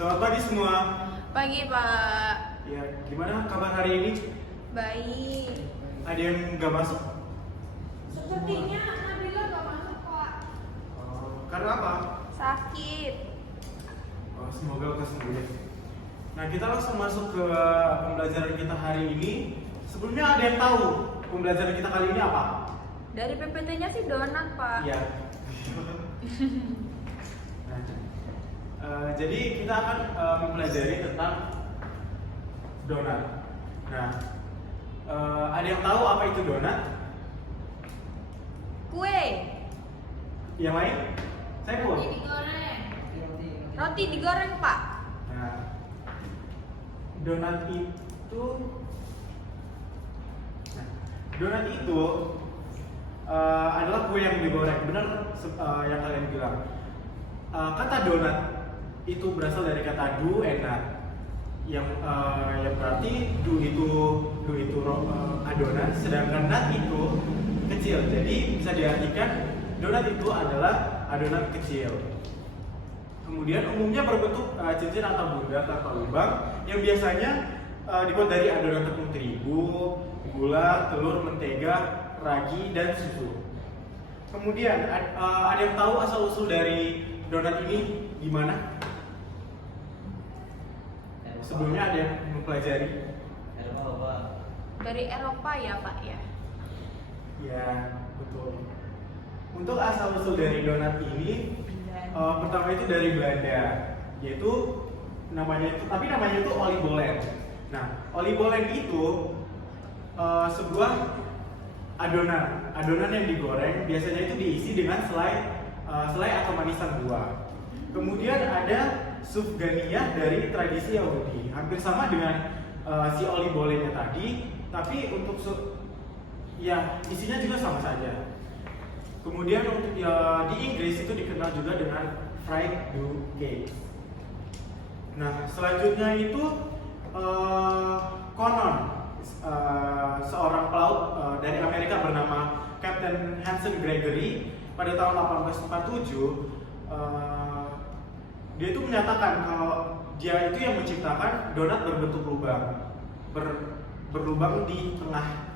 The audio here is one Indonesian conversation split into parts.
Selamat pagi semua. Pagi, Pak. Ya, gimana kabar hari ini? Baik. Ada yang nggak masuk? Sepertinya Nabila gak masuk, Pak. Karena apa? Sakit. Semoga lekas sembuh ya. Nah, kita langsung masuk ke pembelajaran kita hari ini. Sebelumnya ada yang tahu pembelajaran kita kali ini apa? Dari PPT-nya sih donat, Pak. Iya. Jadi kita akan mempelajari tentang donat. Nah, ada yang tahu apa itu donat? Kue. Yang lain? Saya pun. Digoreng. Roti digoreng, Pak. Nah, donat itu, adalah kue yang digoreng. Benar yang kalian bilang. Kata donat itu berasal dari kata do and nut, yang berarti do itu adonan, sedangkan nut itu kecil. Jadi bisa diartikan donat itu adalah adonan kecil. Kemudian umumnya berbentuk cincin atau bulat atau lubang yang biasanya dibuat dari adonan tepung terigu, gula, telur, mentega, ragi, dan susu. Kemudian ada yang tahu asal usul dari donat ini gimana? Sebelumnya ada yang mempelajari? Dari Eropa ya, Pak ya. Ya, betul. Untuk asal usul dari donat ini pertama itu dari Belanda, yaitu namanya itu oliebollen. Nah, oliebollen itu sebuah adonan yang digoreng, biasanya itu diisi dengan selai atau manisan buah. Kemudian ada sufganiyah dari tradisi Yahudi, hampir sama dengan si oliebollennya tadi, tapi untuk isinya juga sama saja. Kemudian untuk di Inggris itu dikenal juga dengan fried dough cake. Nah, selanjutnya itu konon seorang pelaut dari Amerika bernama Captain Hanson Gregory pada tahun 1847 dia itu menyatakan kalau dia itu yang menciptakan donat berbentuk lubang, berlubang di tengah.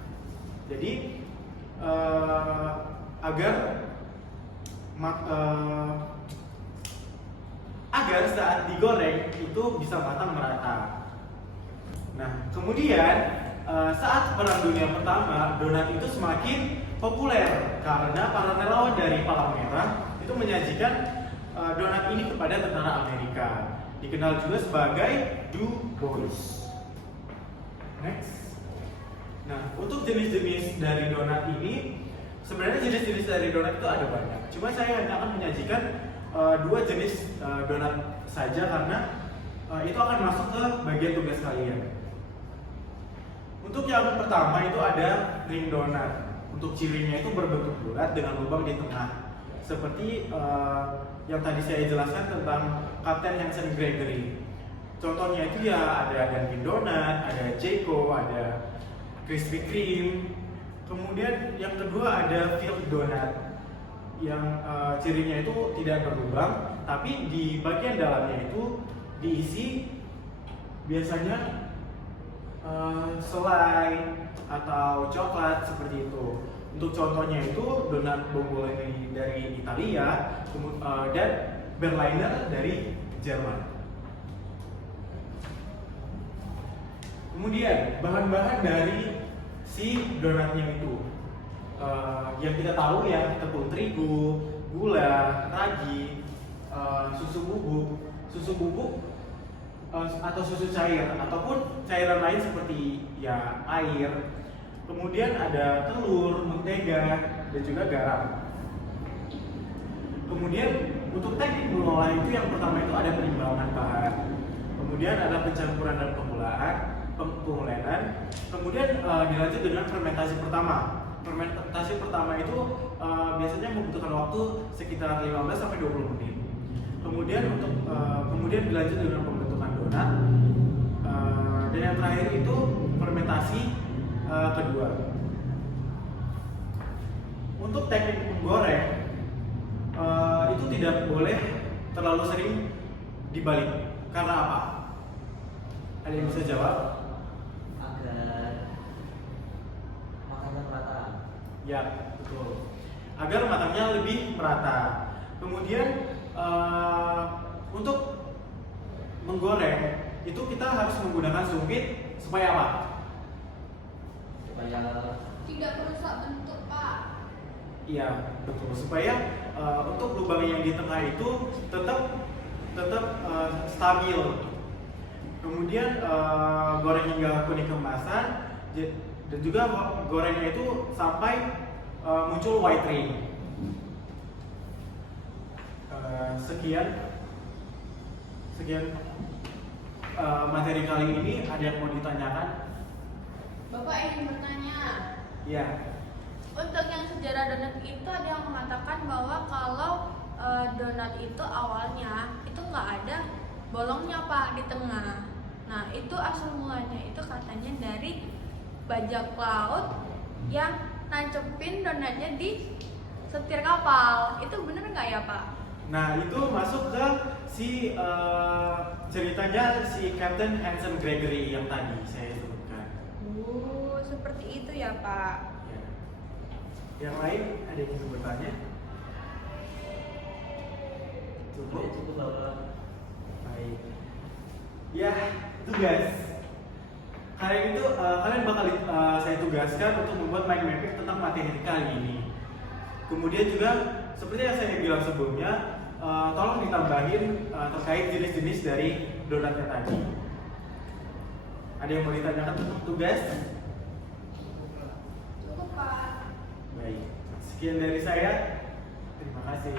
Jadi agar saat digoreng itu bisa matang merata. Nah, kemudian saat Perang Dunia Pertama, donat itu semakin populer karena para relawan dari Palang Merah itu menyajikan donat ini kepada tentara Amerika. Dikenal juga sebagai Du Bois. Next. Nah, untuk jenis-jenis dari donat ini, sebenarnya jenis-jenis dari donat itu ada banyak. Cuma saya hanya akan menyajikan dua jenis donat saja karena itu akan masuk ke bagian tugas kalian. Untuk yang pertama itu ada ring donat. Untuk cirinya itu berbentuk bulat dengan lubang di tengah. Seperti yang tadi saya jelaskan tentang Captain Hanson Gregory. Contohnya itu ya ada Dunkin Donut, ada Jayco, ada Krispy Kreme. Kemudian yang kedua ada filled donut yang cirinya itu tidak berlubang, tapi di bagian dalamnya itu diisi biasanya selai atau coklat seperti itu. Untuk contohnya itu donat bomboloni dari Italia dan Berliner dari Jerman. Kemudian bahan-bahan dari si donatnya itu yang kita tahu ya, tepung terigu, gula, ragi, susu bubuk atau susu cair ataupun cairan lain seperti ya air. Kemudian ada telur, mentega, dan juga garam. Kemudian untuk teknik mengolah itu yang pertama itu ada perimbangan bahan. Kemudian ada pencampuran dan pengulenan. Kemudian dilanjut dengan fermentasi pertama. Fermentasi pertama itu biasanya membutuhkan waktu sekitar 15 sampai 20 menit. Kemudian dilanjut dengan pembentukan donat. Dan yang terakhir itu fermentasi kedua. Untuk teknik menggoreng itu tidak boleh terlalu sering dibalik Karena apa? Ada yang bisa jawab? Agar makannya merata. Ya, betul. Agar matangnya lebih merata. Kemudian untuk menggoreng itu kita harus menggunakan sumpit supaya apa? Supaya Tidak merusak bentuk, Pak. Iya, betul. Supaya untuk lubang yang di tengah itu tetap stabil. Kemudian goreng hingga kuning keemasan dan juga gorengnya itu sampai muncul white ring. Sekian materi kali ini. Ada yang mau ditanyakan? Bapak ingin bertanya. Ya. Untuk yang sejarah donat itu ada yang mengatakan bahwa kalau donat itu awalnya itu nggak ada bolongnya Pak di tengah. Nah itu asal mulanya itu katanya dari bajak laut yang nancepin donatnya di setir kapal. Itu bener nggak ya Pak? Nah itu masuk ke si ceritanya si Captain Hansen Gregory yang tadi saya sebutkan. Seperti itu ya Pak. Ya. Yang lain ada yang ingin bertanya? Cukup? cukup Bapak. Baik. Ya, tugas. Kalian bakal saya tugaskan untuk membuat mind mapping tentang materi kali ini. Kemudian juga seperti yang saya bilang sebelumnya, tolong ditambahin terkait jenis-jenis dari donatnya tadi. Ada yang mau ditanyakan tentang tugas? Cukup Pak. Baik. Sekian dari saya. Terima kasih.